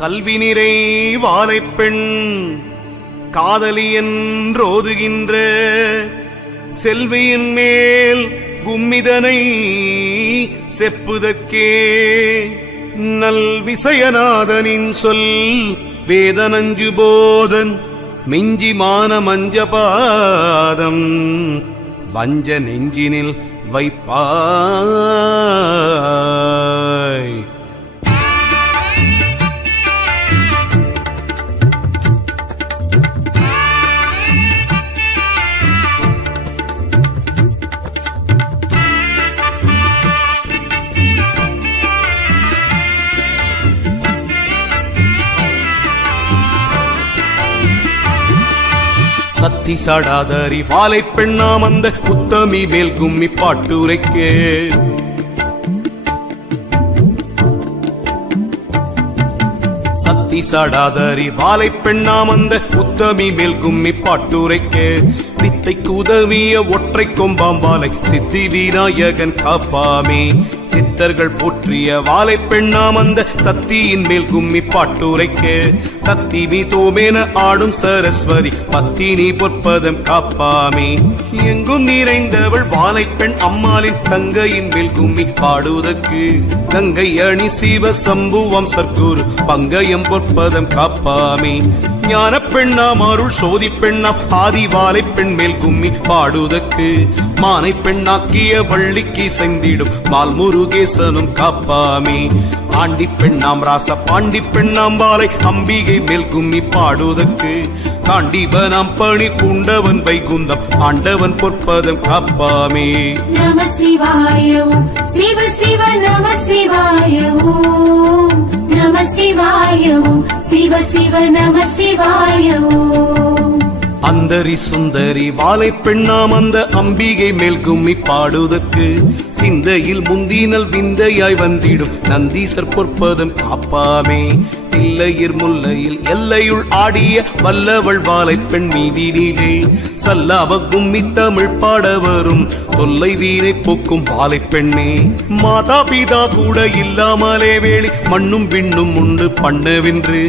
கல்வி நிறை வாழைப்பெண் காதலி என்றோதுகின்ற செல்வியின் மேல் கும்மிதனை செப்புதற்கே நல் விசயநாதனின் சொல் வேதனஞ்சு போதன் மிஞ்சி மான மஞ்சபாதம் வஞ்ச நெஞ்சினில் வைப்பாய். சத்தி சாடாதறி வாழை பெண்ணாம் அந்த உத்தமி மேல் கும்மி பாட்டுரைக்கே சத்தி சாடாதறி வாழை பெண்ணாம் அந்த உத்தமி மேல் கும்மி பாட்டுரைக்கே வித்தைக்கு உதவிய ஒற்றை கொம்பாம்பாலை சித்தி விநாயகன் காப்பாமே சித்தர்கள் போற்றிய வாழை பெண்ணாம் அந்த சத்தியின் மேல் கும்மி பாட்டுரைக்கு கத்தி மீ தோமேன ஆடும் சரஸ்வதி பத்தினி பொற்பதம் காப்பாமே எங்கும் நிறைந்தவள் வாழை பெண் அம்மாளின் தங்கையின் மேல் கும்மி பாடுவதற்கு கங்கை அணி சிவ சம்புவம் சர்க்குரு பங்கயம் பொற்பதம் காப்பாமே ஞான பெண்ணாம் அருள் சோதி பெண்ணாம் ஆதி வாழை பெண் மேல் கும்மி பாடுவதற்கு மானை பெண்ணாக்கிய வள்ளிக்கு செந்திடும் மால் முருகேசனும் காப்பாமே ஆண்டி பெண்ணாம் ராச பாண்டி பெண்ணாம் வாழை அம்பிகை மேல் கும்மி பாடுவதற்கு காண்டிபனாம் பணி பூண்டவன் வைகுந்தம் ஆண்டவன் பொற்பதம் காப்பாமே. நம சிவாய சிவ சிவ நம சிவாய நம சிவாய சிவ சிவ நம சிவாய. அந்தரி சுந்தரி வாழை பெண்ணாம் அந்த அம்பிகை மேல் கும்மி பாடுவதற்கு சிந்தையில் முந்தினல் விந்தையாய் வந்திடும் நந்தீசர் பொற்பதம் காப்பாமே தில்லையிர் முல்லையில் எல்லையுள் ஆடிய வல்லவள் வாழை பெண் மீதினிலே சல்லாவ கும்மி தமிழ் பாட வரும் தொல்லை வீரை போக்கும் வாழை பெண்ணே மாதா பிதா கூட இல்லாமலே வேளி மண்ணும் விண்ணும் உண்டு பண்ணவென்று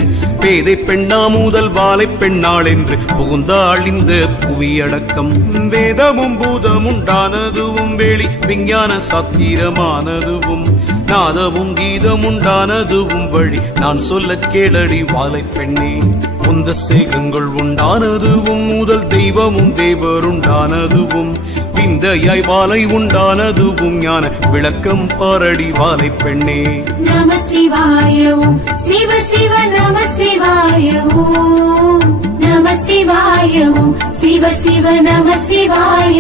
பேதை பெண்ணா முதல் வாழை பெண்ணாள் என்று புகுந்தாள் இந்த புவியடக்கம் வேதமும் பூதம் உண்டானதுவும் வேளி விஞ்ஞான சாத்திரமானதுவும் நாதமும் கீதம் உண்டானதுவும் வழி நான் சொல்ல கேளடி வாழை பெண்ணே உந்த சேகங்கள் உண்டானதுவும் முதல் தெய்வமும் தேவருண்டானதுவும் விந்தையாய் வாழை உண்டானதுவும் ஞான விளக்கம் பாரடி வாழை பெண்ணே. நம சிவாய சிவ சிவ நம சிவாய நம சிவாய சிவ சிவ நம சிவாய.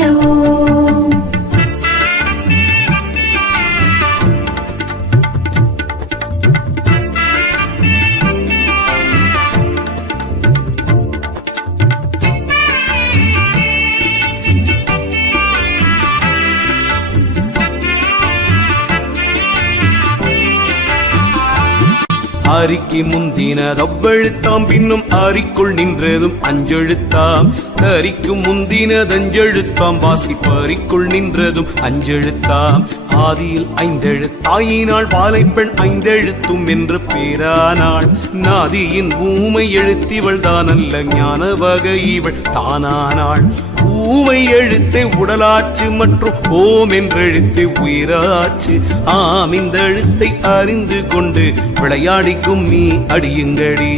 அரிக்கு முந்தினதவ்வெழுத்தாம் பின்னும் அரிக்குள் நின்றதும் அஞ்செழுத்தாம் தரிக்கு முந்தினதஞ்செழுத்தாம் வாசிப்பரிக்குள் நின்றதும் அஞ்செழுத்தாம் ஆதியில் ஐந்தெழுத்தாயினாள் வாழை பெண் ஐந்தெழுத்தும் என்று பேரானாள் நாதியின் ஊமை எழுத்திவள் தானல்ல ஞான வகை இவள் தானானாள் ஊமை எழுத்தை உடலாச்சு மற்றும் ஓம் என்றெழுத்தை உயிராச்சு ஆம் இந்த எழுத்தை அறிந்து கொண்டு விளையாடி கும்மி அடியுங்கடி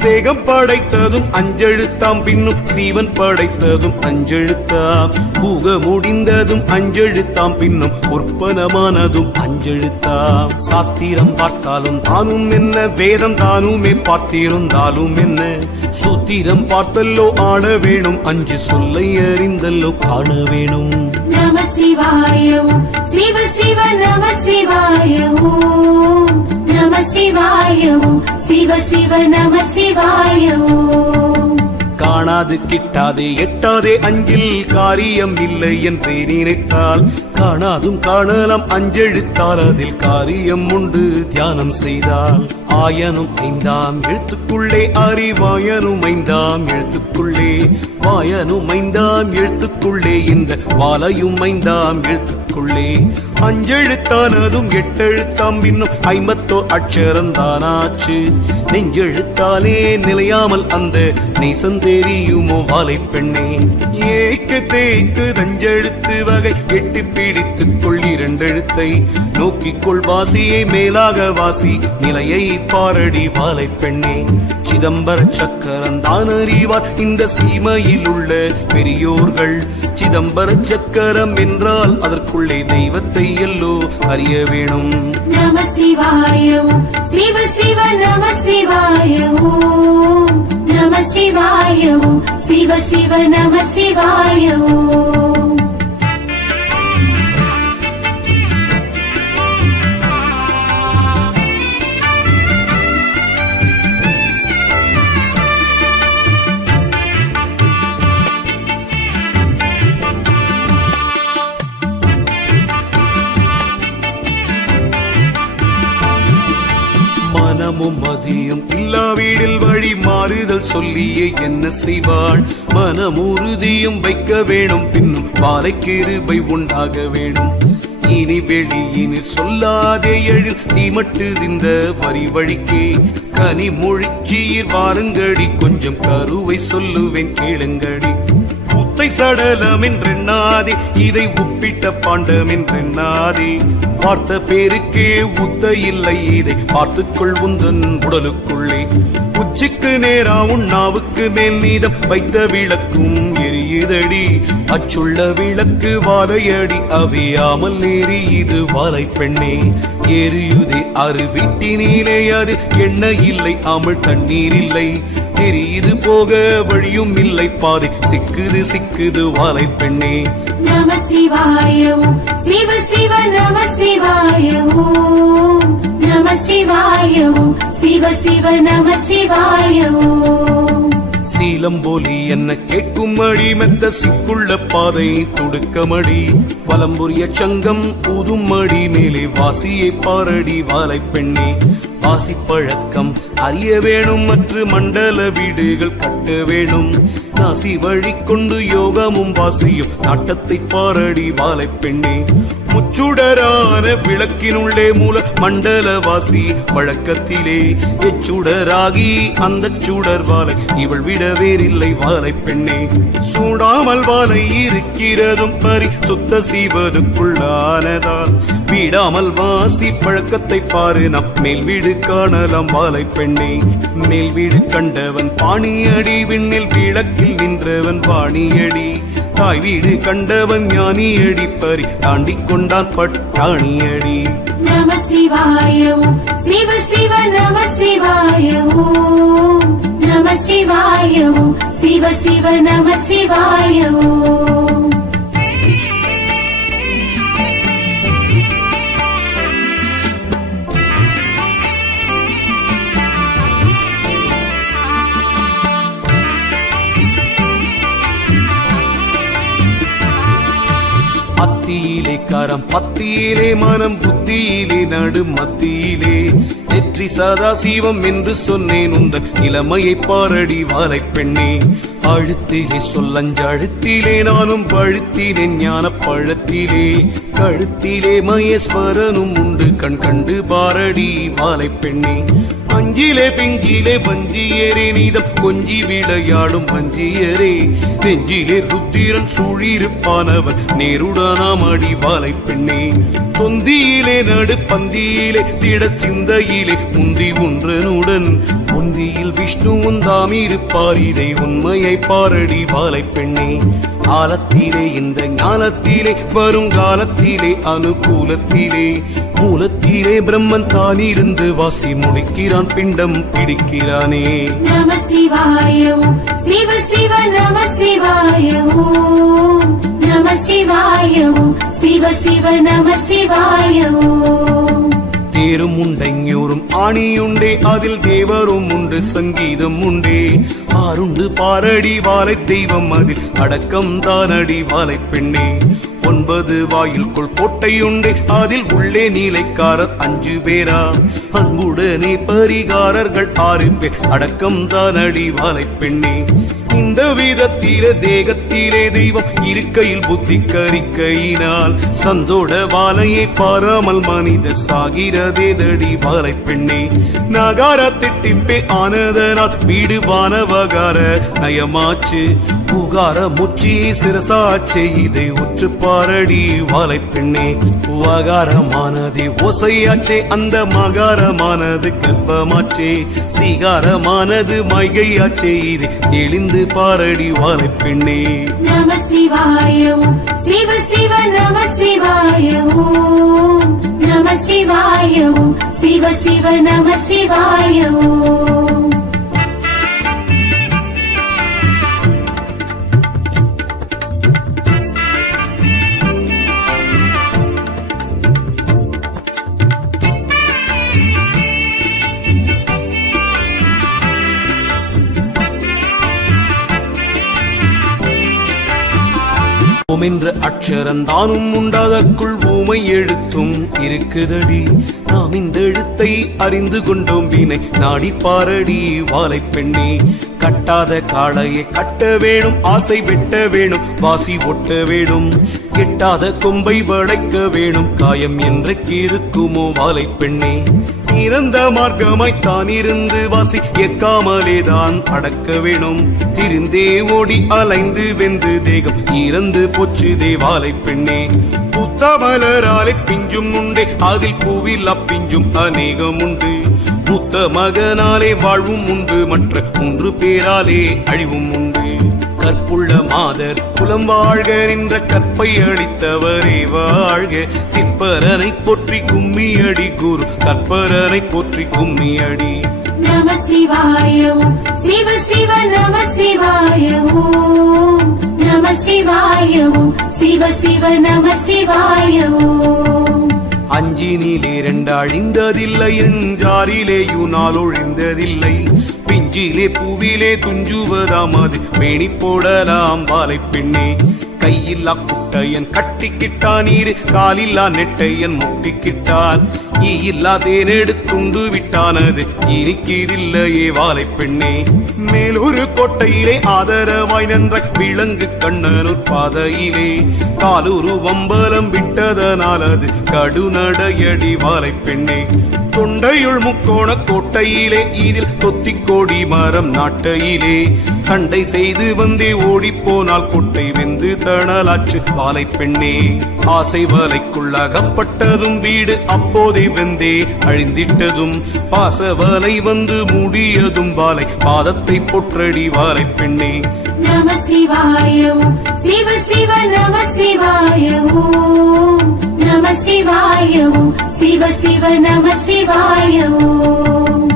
சேகம் படைத்ததும் அஞ்செழுத்தாம் பின்னும் சீவன் படைத்ததும் அஞ்செழுத்தாம் பூக முடிந்ததும் அஞ்செழுத்தாம் பின்னும் உற்பனமானதும் அஞ்செழுத்தாம் சாத்திரம் பார்த்தாலும் தானும் என்ன வேதம் தானுமே பார்த்திருந்தாலும் என்ன சூத்திரம் பார்த்தல்லோ ஆட வேணும் அஞ்சு சொல்லை அறிந்தல்லோ காண வேணும். நம சிவாய சிவ சிவ நம சிவாய நம சிவாய சிவ சிவ நம சிவாய. காணாது கிட்டாதே எட்டாதே அஞ்சில் காரியம் இல்லை என்று நினைத்தால் காணாதும் காணலாம் அஞ்செழுத்தால் அதில் காரியம் உண்டு தியானம் செய்தால் ஆயனும் ஐந்தாம் எழுத்துக்குள்ளே அறிவாயனும் ஐந்தாம் எழுத்துக்குள்ளே வாயனும் ஐந்தாம் எழுத்துக்குள்ளே இந்த வாலையும் ஐந்தாம் எழுத்துக்குள்ளே அஞ்செழுத்தானதும் எட்டெழுத்தாம் இன்னும் 50 அட்சரந்தானாச்சு நெஞ்செழுத்தாலே நிலையாமல் அந்த நேசம் தெரியுமோ வாலை பெண்ணே ஏக்கு தேய்க்கு தஞ்செழுத்து வகை எட்டு பிடித்துக் கொள் 2 எழுத்தை நோக்கிக்கொள் வாசியை மேலாக வாசி நிலையை பாரடி வாலை பெண்ணே சிதம்பர சக்கரந்தான் அறிவார் இந்த சீமையில் உள்ள பெரியோர்கள் சிதம்பர சக்கரம் என்றால் அதற்குள்ளே தெய்வத்தை எல்லோ அறிய வேணும் நம சிவாய ஓம் சிவ சிவ நம சிவாய ஓம் நம சிவாய ஓம் சிவ சிவ நம சிவாய ஓம் மனமும் மதியும் இல்லா வீடில் வழி மாறுதல் சொல்லியே என்ன செய்வாள் மனமுறுதியும் வைக்க வேணும் பின்னும் வாலை கிருபை உண்டாக வேணும் இனி வெளியினில் சொல்லாதே எழில் தீமட்டு இந்த வரி வழிக்கே கனி மொழிச்சீர் வாருங்கடி கொஞ்சம் கருவை சொல்லுவேன் கேளுங்கடி உத்தை சடலம் என்றெண்ணாதே இதை உப்பிட்ட பாண்டம் என்றெண்ணாதே பார்த்த பேருக்கே உத்த இல்லை இதை பார்த்துக்கொள் உந்தன் உடலுக்குள்ளே உச்சிக்கு நேரா உண்ணாவுக்கு மேல் நீதம் வைத்த விளக்கும் எரியுதடி அச்சுள்ள விளக்கு வாழையடி அவியாமல் எரியுது வாலை பெண்ணே எரியுதே அருவிட்டினிலே அது எண்ணெய் இல்லை அமிழ் தண்ணீர் இல்லை தெரியுது போக வழியும் இல்லை பாதை சிக்குது வாலை பெண்ணே நம சிவாய ஓம் சிவ சிவ நம சிவாய ஓம் நம சிவாய ஓம் சிவ சிவ நம சிவாய ஓம் சீலம்போலி என்ன கேட்குமடி மெத்த சிக்குள்ள பாதை துடுக்கமடி வலம்புரிய சங்கம் ஊதுமடி மேலே வாசியை பாரடி வாலை பெண்ணே வாசி பழக்கம் அறிய வேணும் மற்ற மண்டல வீடுகள் கட்ட வேணும் நாசி வழி கொண்டு யோகமும் வாசியும் நாட்டத்தை பாரடி வாலை பெண்ணே முச்சுடரான விளக்கினுள்ளே மூல மண்டல வாசி வழக்கத்திலே எச்சுடராகி அந்த சுடர் வாலை இவள் விட வேறில்லை வாலை பெண்ணே சூடாமல் வாலை இருக்கிறதும் பரி சுத்த சீவதுக்குள்ளானதால் வீடாமல் வாசி பழக்கத்தை பாரு நம் மேல் வீடு காணலாம் வாலை பெண்ணே மேல் வீடு கண்டவன் பாணியடி விண்ணில் விளக்கில் நின்றவன் வாணியடி தாய் வீடு கண்டவன் ஞானியடி பறி தாண்டி கொண்டான் பட்டாணியடி நம சிவாய ஓம் சிவ சிவ நம சிவாய ஓம் நம சிவாய ஓம் சிவ சிவ நம சிவாய ஓம் அத்தியிலே கரம் பத்தியிலே மனம் புத்தியிலே நடு மத்தியிலே நெற்றி சதா சீவம் என்று சொன்னேன் உந்தன் இளமையை பாரடி வாலை பெண்ணே அழுத்திலே சொல்லஞ்சழுத்திலே நானும் பழுத்தினேன் ஞான பழத்திலே கழுத்திலே மகேஸ்வரனும் உண்டு கண் கண்டு பாரடி வாலை பெண்ணே அஞ்சிலே பிஞ்சிலே வஞ்சியரே நீதம் கொஞ்சி விளையாடும் வஞ்சியரே நெஞ்சிலே ருத்திரன் சூழிருப்பானவன் நேருடானாம் அடி வாலை பெண்ணே தொந்தியிலே நடு பந்தியிலே திட சிந்தையிலே முந்தி ஒன்றனுடன் முந்தியில் விஷ்ணுவும் தாம் இருப்பார் இதை உண்மையை பாரடி வாலை பெண்ணே ஆலத்திலே இந்த ஞானத்திலே வருங்காலத்திலே அனுகூலத்திலே மூலத்திலே பிரம்மன் தான் இருந்து வாசி முடிக்கிறான் பிண்டம் பிடிக்கிறானே நம சிவாய ஓம் சிவ சிவ நம சிவாய ஓம் நம சிவாய ஓம் சிவ சிவ நம சிவாய ஓம் தேரும் உண்டைஞூரும் ஆணியுண்டே அதில் தேவரும் உண்டு சங்கீதம் உண்டே ஆருண்டு பாரடி வாலை தெய்வம் அதில் அடக்கம் தானடி வாலை பெண்ணே 9 வாயில்குள் கோட்டையுண்டே அதில் உள்ளே நீலைக்காரர் 5 பேரா அன்புடனே பரிகாரர்கள் 6 பேர் அடக்கம் தானடி வாழைப்பெண்ணே இந்த விதத்திலே தேகத்திலே தெய்வம் இருக்கையில் புத்தி கரிக்கையினால் சந்தோட வாழையை பாராமல் மனித சாகிறதே தடி வாழைப்பெண்ணே நகார திட்டிப்பே ஆனதனால் வீடு வானவகார நயமாச்சு புகார முச்சி சிரசாச்சே இதை உற்று பாரடி வாழைப்பெண்ணே வகாரமானது ஓசையாச்சே அந்த மகாரமானது கல்பமாச்சே சீகாரமானது மைகையாச்சே இது தெளிந்து பாரடி வாழைப்பெண்ணே நம சிவாய ஓம் சிவ சிவ நம சிவாய ஓம் நம சிவாய ஓம் சிவ சிவ நம சிவாய ஓம் ஓம் என்ற அக்ஷரந்தானும் உண்டாதற்குள் ஊமை எழுத்தும் இருக்குதடி நாம் இந்த எழுத்தை அறிந்து கொண்டோம் வீணை நாடி பாரடி வாழைப்பெண்ணே கட்டாத காளையை கட்ட வேணும் ஆசை வெட்ட வேணும் வாசி ஒட்ட வேணும் கெட்டாத கொம்பை வளைக்க வேணும் காயம் என்றைக்கு இருக்குமோ வாழைப்பெண்ணே இறந்த மார்க்கமாய் தான் இருந்து வாசி ஏற்காமலேதான் அடக்க வேணும் திரிந்தே ஓடி அலைந்து வெந்து தேகம் இறந்து போச்சுதே வாழைப்பெண்ணே புத்தமலராலே பிஞ்சும் உண்டே அதில் பூவில் அப்பிஞ்சும் அநேகம் உண்டு மூத்த மகனாலே வாழ்வும் உண்டு மற்ற 3 பேராலே அழிவும் உண்டு கற்புள்ள மாதர் குலம் வாழ்க நின்ற கற்பை அளித்தவரே வாழ்க சிற்பரனை போற்றி கும்மியடி குரு கற்பரனை போற்றி கும்மியடி நம சிவாய ஓம் சிவ சிவ நம சிவாய ஓம் நம சிவாய ஓம் சிவ சிவ நம சிவாய ஓம் அஞ்சினிலே 2 அழிந்ததில்லை அஞ்சாரிலேயு நாள் ஒழிந்ததில்லை பிஞ்சிலே பூவிலே துஞ்சுவதாம் அது மேனி போடலாம் வாழைப்பெண்ணே கையில்லா குட்டையன் கட்டிக்கிட்டான் நீரு காலில்லா நெட்டையன் முட்டிக்கிட்டான் ஈயில்லா தேனெடுத்துண்டு விட்டானது இனிக்கிதில்லையே வாழைப்பெண்ணே மேலொரு கோட்டையிலே ஆதரவாய் நின்ற விலங்கு கண்ணனூர் பாதையிலே காலூரு வம்பலம் விட்டதனால் அது கடுநடையடி வாழைப்பெண்ணே தொண்டையுள் முக்கோண கோட்டையிலே இதில் தொத்திக் கோடி மரம் நாட்டையிலே சண்டை செய்து வந்தே ஓடிப்போனால் கொட்டை வெந்து தணலாச்சு வாழைப்பெண்ணே ஆசை வலைக்குள் அகப்பட்டதும் வீடு அப்போதே வெந்தே அழிந்திட்டதும் பாசவலை வந்து மூடியதும் வாழை பாதத்தை பொற்றடி வாழைப்பெண்ணே நம சிவாய ஓம் சிவ சிவ நம சிவாய ஓம் நம சிவாய ஓம் சிவ சிவ நம சிவாய ஓம்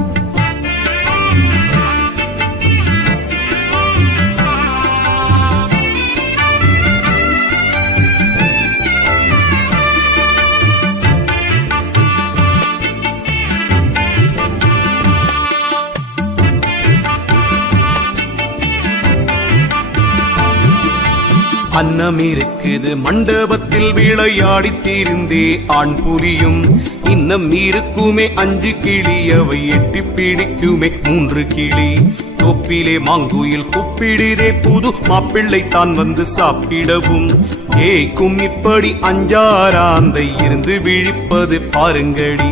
அன்னம் இருக்குது மண்டபத்தில் விளையாடி தீர்ந்தே ஆண் புலியும் இன்னம் இருக்குமே 5 கிளி அவை எட்டி பிடிக்குமே 3 கிளி தொப்பிலே மாங்குயில் கூப்பிடுதே புது மாப்பிள்ளை தான் வந்து சாப்பிடவும் ஏக்கும் இப்படி 5-6 ஆந்தை இருந்து விழிப்பது பாருங்கடி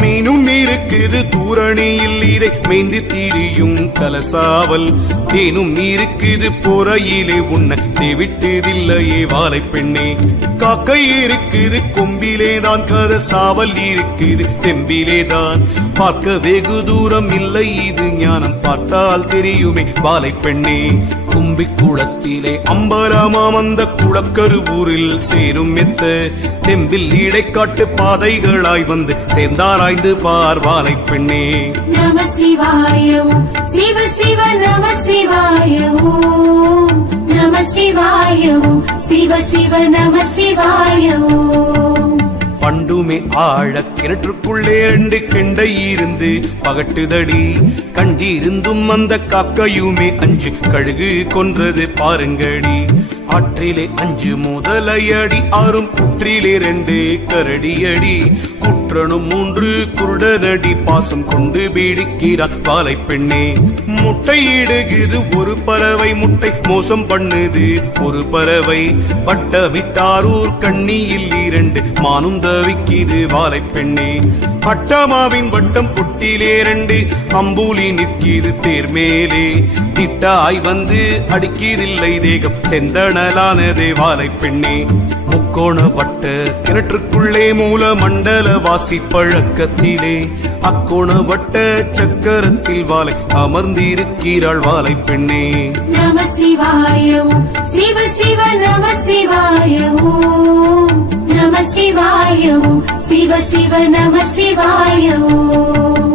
மீனும் இருக்குது தூரணியில் இதை மேய்ந்து தீரியும் கலசாவல் தேனும் இருக்குது பொறையிலே உன்னை தேவிட்டதில்லையே வாழைப்பெண்ணே காக்கை இருக்குது கொம்பிலேதான் கதசாவல் இருக்குது தெம்பிலேதான் பார்க்க வெகு தூரம் இல்லை இது ஞானம் பார்த்தால் தெரியுமே வாழைப்பெண்ணே கும்பி குளத்திலே அம்பலமாம் அந்த குளக்கருவூரில் சேரும் மெத்த தெம்பில் இடைக்காட்டு பாதைகளாய் வந்து சேர்ந்தாராய்ந்து பார் வாழைப்பெண்ணே நம சிவாய ஓம் சிவ சிவ நம சிவாய ஓம் நம சிவாய ஓம் சிவ சிவ நம சிவாய ஓம் பண்டுமே ஆழ கிணற்றுக்குள்ளே 2 கெண்டை இருந்து பகட்டுதடி. கண்டிருந்தும் அந்த காக்கையுமே 5 கழுகு கொன்றது பாருங்கடி. ஆற்றிலே 5 முதலையடி, 6 புற்றிலே 2 கரடியடி. குற்றனும் 3 குருடனடி, பாசம் கொண்டு பீடிக்கிறான் வாலை பெண்ணே. முட்டையிடுகுது ஒரு பறவை, முட்டை மோசம் பண்ணுது ஒரு பறவை. பட்டமிட்டாரூர் கண்ணியில் 2 மானும் தவிக்குது வாலை பெண்ணே. பட்டமாவின் வட்டம் புட்டிலே 2 அம்பூலி நிற்கிது தேர்மேலே. திட்டாய் வந்து அடிக்கிறதில்லை தேகம், செந்தணலானதே வாலை பெண்ணே. முக்கோண வட்ட கிணற்றுக்குள்ளே மூல மண்டல வாசி பழக்கத்திலே. அக்கோண வட்ட சக்கரத்தில் வாலை அமர்ந்திருக்கிறாள் வாலை பெண்ணே. நம சிவாய ஓம் சிவ சிவ நம சிவாய ஓம். நம சிவாய ஓம் சிவ சிவ நம சிவாய ஓம்.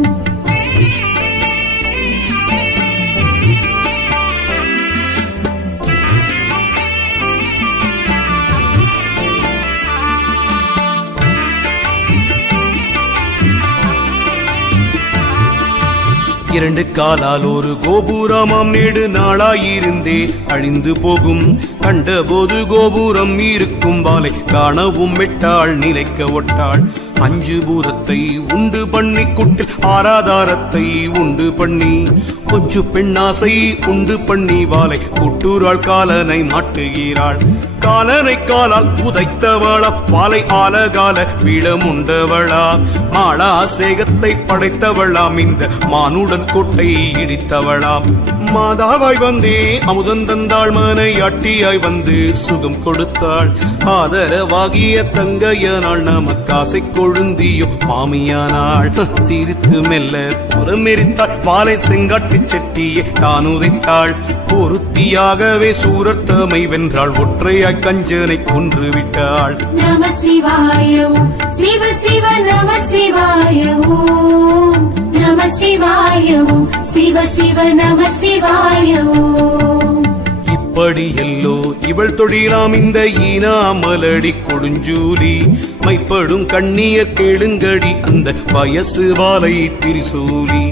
இரண்டு காலால் ஒரு கோபுரமாம் நேடு நாளாயிருந்தே அழிந்து போகும். கண்டபோது கோபுரம் இருக்கும் வாலை காணவும் விட்டாள் நிலைக்க ஒட்டாள். 5 பூதத்தை உண்டு பண்ணி குட்டில் ஆராதாரத்தை உண்டு பண்ணி. கொஞ்சு பெண்ணாசை உண்டு பண்ணி வாலை குட்டூராள் காலனை மாட்டுகிறாள். காலனை காலால் உதைத்தவளா, வாலை ஆலகால வீடம் உண்டவளா. மாளாசேகத்தை படைத்தவளாம், இந்த மானுடன் கோட்டை இடித்தவளாம். மாதாவாய் வந்தே அமுதன் தந்தாள், மனையாட்டியாய் வந்து சுகம் கொடுத்தாள். ஆதரவாகிய தங்கையனாள், நமக்காசை கொழுந்தியோ மாமியானாள். சிரித்து மெல்ல புறமெரித்தாள், வாலை செங்காட்டு செட்டியை தான் உதைத்தாள். பொருத்தியாகவே சூரத்தமை வென்றாள், ஒற்றையாய் கஞ்சனை கொன்று விட்டாள். நம சிவாய ஓம் சிவ சிவ நம சிவாய ஓம். நம சிவாய ஓம் சிவ சிவ நம சிவாய ஓம். இப்படி எல்லோ இவள் தொழிலாம் இந்த ஈனாமலடி கொடுஞ்சூலி. மைப்படும் கண்ணியர் கேளுங்கடி அந்த வயசு வாலை திரிசூலி.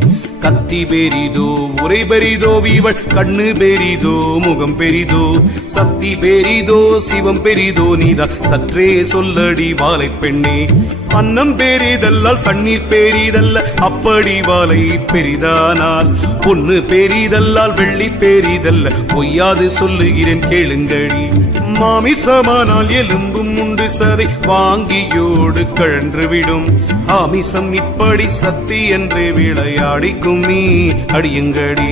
கத்தி பெரிதோ உரை பெரிதோ, இவள் கண்ணு பெரிதோ முகம் பெரிதோ. சக்தி பெரிதோ சிவம் பெரிதோ, நீதான் சற்றே சொல்லடி வாலை பெண்ணே. அன்னம் பெரிதல்லால் தண்ணீர் பெரிதல்ல, அப்படி வாலை பெரிதானால். பொண்ணு பெரிதல்லால் வெள்ளி பெரிதல்ல, பொய்யாது சொல்லுகிறேன் கேளுங்கடி. மாமிசமானால் எலும்பும் உண்டு, சதை வாங்கியோடு கழன்று விடும். ஆமிசம் இப்படி சக்தி என்று விளையாடிக்கும் நீ அடியுங்கடி.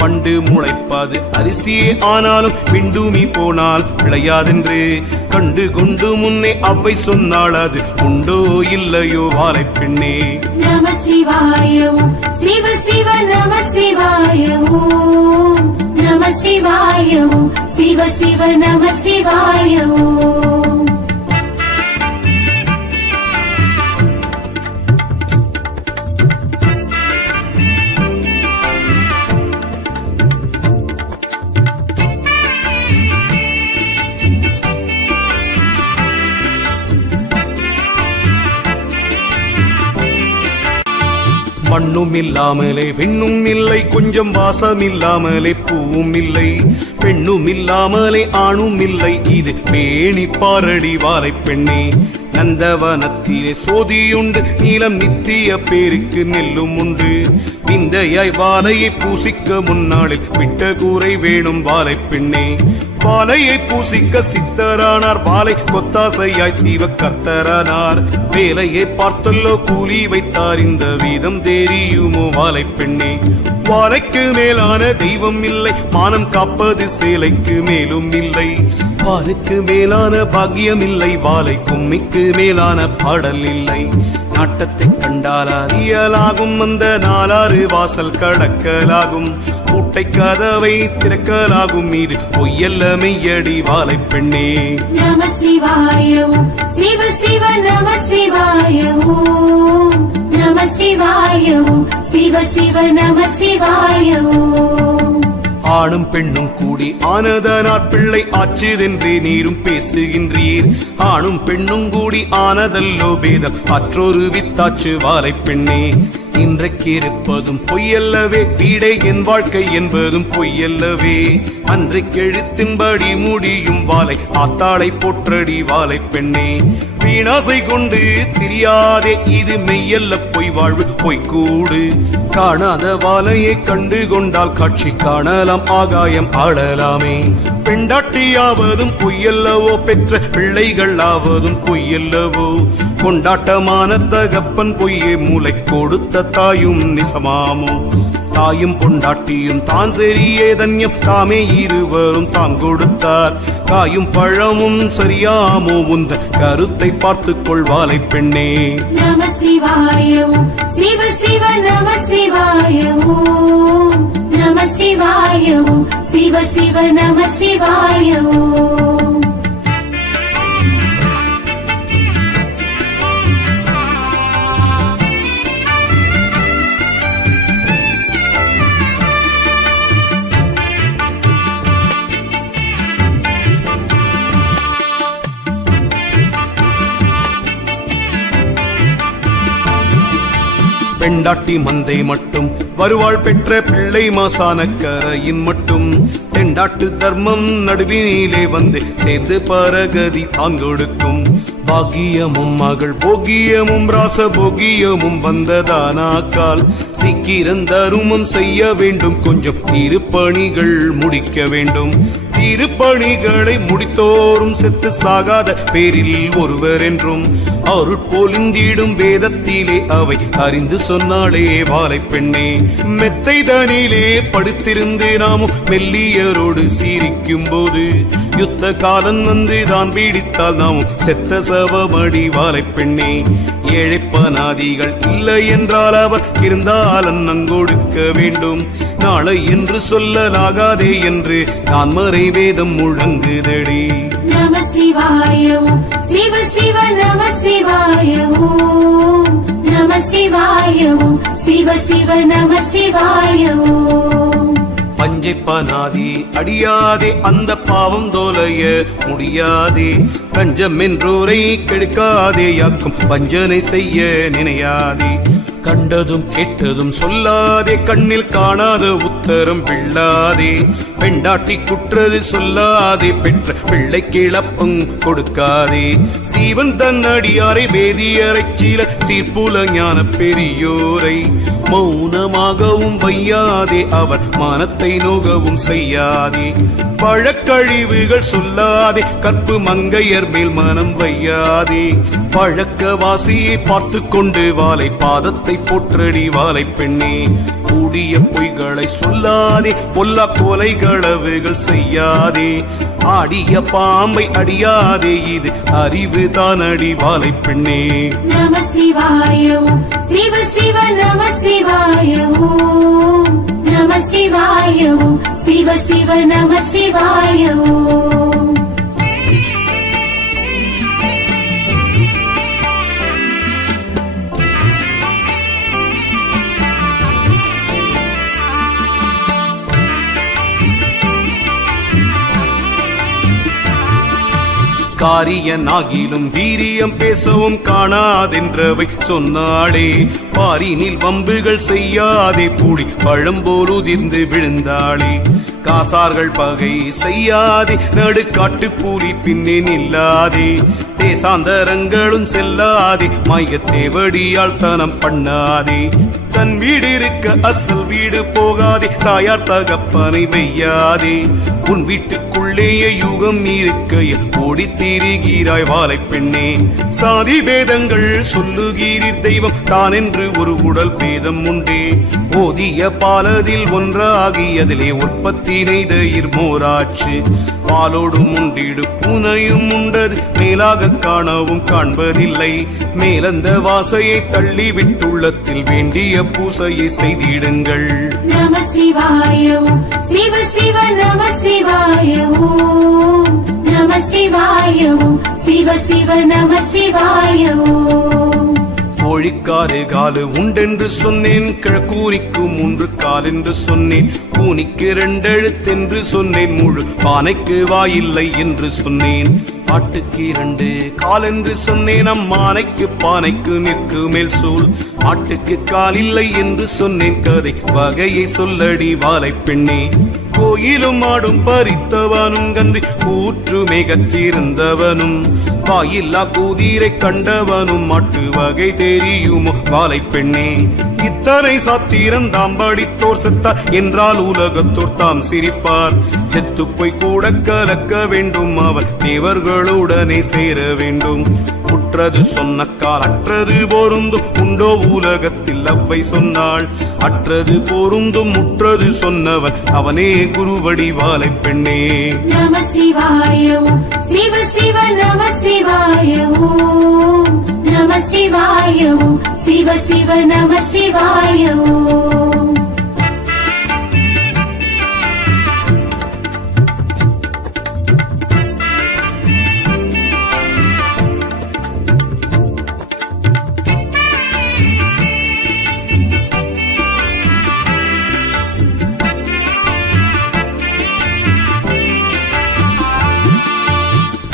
பண்டு முளைப்பாது அரிசியே ஆனாலும் பிண்டுமி போனால் விளையாதென்று கண்டு கொண்டு முன்னே அவ்வை சொன்னாள், அது உண்டோ இல்லையோ வாலை பெண்ணே. நம சிவாய ஓம் சிவ சிவ நம சிவாய ஓம். நம சிவாய ஓம் சிவ சிவ நம சிவாய ஓம். மண்ணும் இல்லாமலே விண்ணும் இல்லை, கொஞ்சம் வாசம் இல்லாமலே பூவும் இல்லை. பெண்ணும் இல்லாமலே ஆணும் இல்லை, இது பேணி பாரடி வாலை பெண்ணே. நந்தவனத்திலே சோதியுண்டு, நீலம் நித்திய பேருக்கு நெல்லும் உண்டு. விந்தையாய் வாலையை பூசிக்க முன்னாளில் விட்ட கூரை வேணும் வாலை பெண்ணே. வாலையை பூசிக்க சித்தரானார், வாலை கொத்தாசையாய் சீவ கர்த்தரானார். வேலையை பார்த்தல்லோ கூலி வைத்தார், இந்த வீதம் தெரியுமோ வாலை பெண்ணே. வாலைக்கு மேலான தெய்வம் இல்லை, மானம் காப்பது சேலைக்கு மேலும் இல்லை. வாலுக்கு மேலான பாக்கியம் இல்லை, வாலை கும்மிக்கு மேலான பாடல் இல்லை. நாட்டத்தை கண்டால் அறியலாகும், அந்த 4 வாசல் கடக்கலாகும். பூட்டை கதவை திறக்கலாகும், இது பொய்யல்ல மெய்யடி வாலை பெண்ணே. நம சிவாய ஓம் சிவ சிவ நம சிவாய ஓம். நம சிவாய ஓம் சிவ சிவ நம சிவாய ஓம். ஆணும் பெண்ணும் கூடி ஆனதனார் பிள்ளை ஆச்சுதென்றே நீரும் பேசுகின்றீர். ஆணும் பெண்ணும் கூடி ஆனதல்லோ பேதம் அற்றொரு வித்தாச்சு வாலை பெண்ணே. இன்றைக்கு இருப்பதும் பொய்யல்லவே, வீடே என் வாழ்க்கை என்பதும் பொய்யல்லவே. அன்றைக்கு எழுத்தின்படி முடியும் வாலை ஆத்தாளை போற்றடி வாலை பெண்ணே. வீணாசை கொண்டு திரியாதே, இது மெய்யல்ல பொய் வாழ்வு பொய்க்கூடு. காணாத வாலையை கண்டு கொண்டால் காட்சி காணலாம், ஆகாயம் ஆளலாமே. பெண்டாட்டியாவதும் பொய்யல்லவோ, பெற்ற பிள்ளைகள் ஆவதும் பொய்யல்லவோ. கொண்டாட்டமான தகப்பன் பொய்யே, மூளை கொடுத்த தாயும் நிசமாமோ. தாயும் பொண்டாட்டியும் தான் சரியே தன்யம், தாமே இருவரும் தாம் கொடுத்தார். காயும் பழமும் சரியாமோ, உந்த கருத்தை பார்த்துக் கொள்வாலை பெண்ணே. நம சிவாய ஓம் சிவ சிவ நம சிவாய ஓம். நம சிவாய ஓம் சிவ சிவ நம சிவாய ஓம். பெண்டாட்டி மந்தை மட்டும் வருவாள், பெற்ற பிள்ளை மாசான கரையின் மட்டும். தெண்டாட்டு தர்மம் நடுவினிலே வந்து சேர்ந்து பரகதி தான் கொடுக்கும். பாகியமும் மகள் போகியமும் ராச போகியமும் வந்ததானாக்கால் சீக்கிரம் தருமம் செய்ய வேண்டும், கொஞ்சம் திருப்பணிகள் முடிக்க வேண்டும். திருப்பணிகளை முடித்தோறும் செத்து சாகாத பேரில் ஒருவர் என்றும் அருள் போலிந்திடும் வேதத்திலே அவை அறிந்து சொன்னாளே வாலை பெண்ணே. மெத்தை தனிலே படுத்திருந்து நாமும் மெல்லியரோடு சீரிக்கும் போது யுத்த காலம் வந்து தான் பீடித்தால் நாமும் செத்த சவமடி வாலை பெண்ணே. ஏழைப்பனாதிகள் இல்லை என்றால் அவர் இருந்தால் அன்னங்கொடுக்க வேண்டும். நாளை என்று சொல்லலாகாதே என்று நான் மறை வேதம் முழங்குதடி. நம சிவாய ஓம் சிவ சிவ நம சிவாய ஓம். நம சிவாய ஓம் சிவ சிவ நம சிவாய ஓம். பஞ்சைப்பனாதி அடியாதே, அந்த பாவம் தோலைய முடியாதே. பஞ்சம் என்றோரை கெடுக்காதே, யாக்கும் பஞ்சனை செய்ய நினையாதே. கண்டதும் கேட்டதும் சொல்லாதே, கண்ணில் காணாத உத்தரம் பிள்ளாதே. பெண்டாட்டி குற்றது சொல்லாதே, பெற்ற பிள்ளை கிளப்பம் கொடுக்காதே. சீவன் தன் அடியாரை வேதியரை சீல சீர்புல ஞான பெரியோரை மௌனமாகவும் வையாதே, அவர் மானத்தை நோகவும் செய்யாதே. பழக்கழிவுகள் சொல்லாதே, கற்பு மங்கையர் மேல் மனம் வையாதே. பழக்க வாசியை பார்த்து கொண்டு வாலை பாதத்தை போற்றடி வாலை பெண்ணே. கூடிய பொய்களை சொல்லாதே, பொல்லா கொலைகளவுகள் செய்யாதே. ஆடிய பாம்பை அடியாதே, இது அறிவு தான் அடி வாலை பெண்ணே. நம சிவாய ஓம் சிவ சிவ நம சிவாய ஓம். நம சிவாய ஓம் சிவ சிவ நம சிவாய ஓம். காரியனாகிலும் வீரியம் பேசவும் காணாதென்றவை சொன்னாளே. பாரினில் வம்புகள் செய்யாதே, பூடி பழம்போல் உதிர்ந்து விழுந்தாளே. காசார்கள் பகை செய்யாதே, நடுக்காட்டு பூரி பின்னே நில்லாதே. தேசாந்தரங்களும் செல்லாதே, மாயத்தேவடியால் தனம் பண்ணாதே. தன் வீடு இருக்க அசல் வீடு போகாதே, தாயார் தகப்பனை வையாதே. உன் வீட்டுக்குள்ளேயே யுகம் இருக்கையில் ஓடி திரிகிறாய் வாலை பெண்ணே. சாதி பேதங்கள் சொல்லுகிறீர், தெய்வம் தான் என்று ஒரு உடல் பேதம் உண்டே. ஓதிய பாலதில் ஒன்றாகியதிலே உற்பத்தி நெய்தயிர் மோராச்சு. பாலோடும் உண்டிடு பூனையும் உண்டது, மேலாக காணவும் காண்பதில்லை. மேலந்த வாசையை தள்ளி விட்டுள்ளத்தில் வேண்டிய பூசையை செய்திடுங்கள். நம சிவாய ஓம் சிவ சிவ நம சிவாய ஓம். நம சிவாய ஓம் சிவ சிவ நம சிவாய ஓம். கோழிக்காரு காலு உண்டென்று சொன்னேன், கிழக்கூனிக்கு 3 கால் என்று சொன்னேன், கூனிக்கு 2 எழுத்தென்று சொன்னேன், முழு பானைக்கு வாயில்லை என்று சொன்னேன். ஆட்டுக்கு 2 கால் என்று சொன்னேன், அம்மானைக்கு பானைக்கு நிற்கு மேல் சூழ், ஆட்டுக்கு கால் இல்லை என்று சொன்னேன், கதை வகையை சொல்லடி வாலை பெண்ணே. கோயிலும் ஆடும் பறித்தவனும் கன்றி ஊற்று மேகத்திருந்தவனும், வாயில்லா கூதிரை கண்டவனும், மாட்டு வகை தெரியுமோ வாலை பெண்ணே. இத்தனை சாத்திரம் தாம் படித்தோர் செத்தார் என்றால் உலகத்தோர் தாம் சிரிப்பார். செத்து போய் கூட கலக்க வேண்டும், அவர் தேவர்களுடனே சேர வேண்டும். உற்றது சொன்ன கால் அற்றது பொருந்தும் உண்டோ உலகத்தில் அவ்வை சொன்னாள். அற்றது பொருந்தும் முற்றது சொன்னவன் அவனே குருவடி வாலை பெண்ணே. நம சிவாய ஓம் சிவ சிவ நம சிவாய ஓம் நம சிவாய ஓம் சிவ சிவ நம சிவாய ஓம்.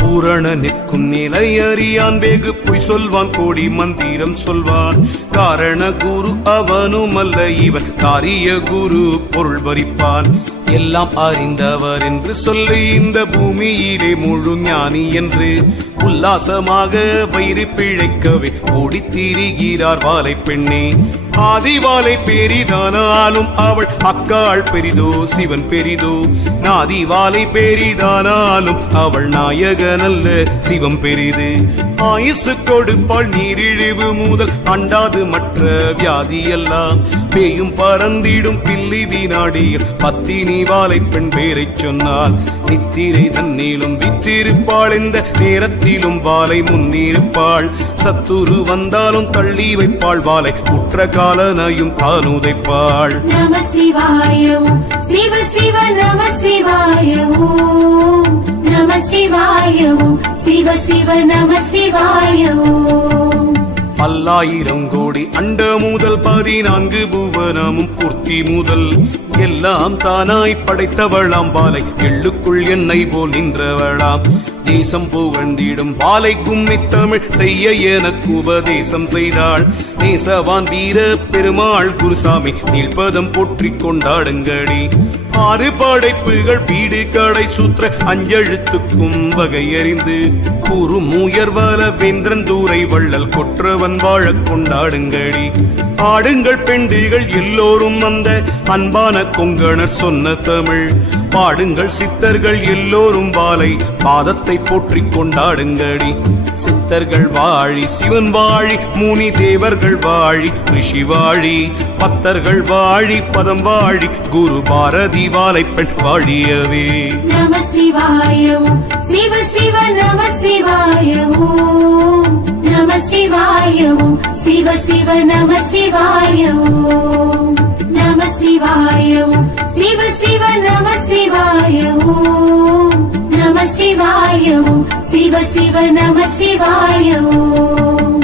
பூரண நிற்கும் நிலை அறியான், வெகு பொய் சொல்வான், கோடி மந்திரம் சொல்வான். காரண குரு அவனும் அல்ல இவன், காரிய குரு பொருள் பறிப்பான். எல்லாம் அறிந்தவர் என்று சொல்லி இந்த பூமியிலே முழு ஞானி என்று உல்லாசமாக வயிறு பிழைக்கவே ஓடித் திரிகிறார் வாலை பெண்ணே. ஆதிவாலை பெரிதானாலும் அவள் அக்காள் பெரிதோ சிவன் பெரிதோ, நாதிவாலை பெரிதானாலும் அவள் நாயகனல்ல சிவம் பெரிது. ஆயுசு கொடுப்பாள் நீரிழிவு முதல் அண்டாது மற்ற வியாதியெல்லாம், பேயும் பறந்திடும் பில்லி வினாடியில் பத்தினி வாலை பெண் பேரை சொன்னால். நித்திரை தன்னிலும் விற்றிருப்பாள், இந்த நேரத்திலும் வாலை முன்னிருப்பாள். சத்துரு வந்தாலும் தள்ளி வைப்பாள், வாலை உற்ற காலனையும் தானுதைப்பாள். நம சிவாய ஓம் சிவ சிவ நம சிவாய ஓம் நம சிவாய ஓம் சிவ சிவ நம சிவாய ஓம். 1000 கோடி அண்ட முதல் 14 புவனமும் பூர்த்தி முதல் எல்லாம் தானாய் படைத்தவளாம் வாலை, எள்ளுக்குள் எண்ணெய் போல் நின்றவளாம். தேசம் புகழ்ந்திடும் வாலை கும்மி தமிழ் செய்ய எனக்கு உபதேசம் செய்தாள். நேசவான் வீர பெருமாள் குருசாமி நீழ்பதம் போற்றிக் கொண்டாடுங்கடி. 6 படைப்புகள் வீடு கடை சூத்திர 5 எழுத்துக்கும் வகையறிந்து, கூறும் உயர்வல வேந்திரன் தூரை வள்ளல் கொற்றவன் வாழ கொண்டாடுங்கடி. ஆடுங்கள் பெண்டுகள் எல்லோரும் அந்த அன்பான கொங்கணர் சொன்ன தமிழ், பாடுங்கள் சித்தர்கள் எல்லோரும் வாலை பாதத்தை போற்றிக் கொண்டாடுங்கடி. சித்தர்கள் வாழி சிவன் வாழி, முனி தேவர்கள் வாழி ரிஷி வாழி, பத்தர்கள் வாழி பதம் வாழி, குரு பாரதி வாலை பெண் வாழியவே. நம சிவாய ஓம் சிவ சிவ நம சிவாய ஓம் நம சிவாய ஓம் சிவ சிவ நம சிவாய ஓம் நம சிவாய ஓம் சிவ சிவ நம சிவாய ஓம் நம சிவாய ஓம் சிவ சிவ நம சிவாய ஓம்.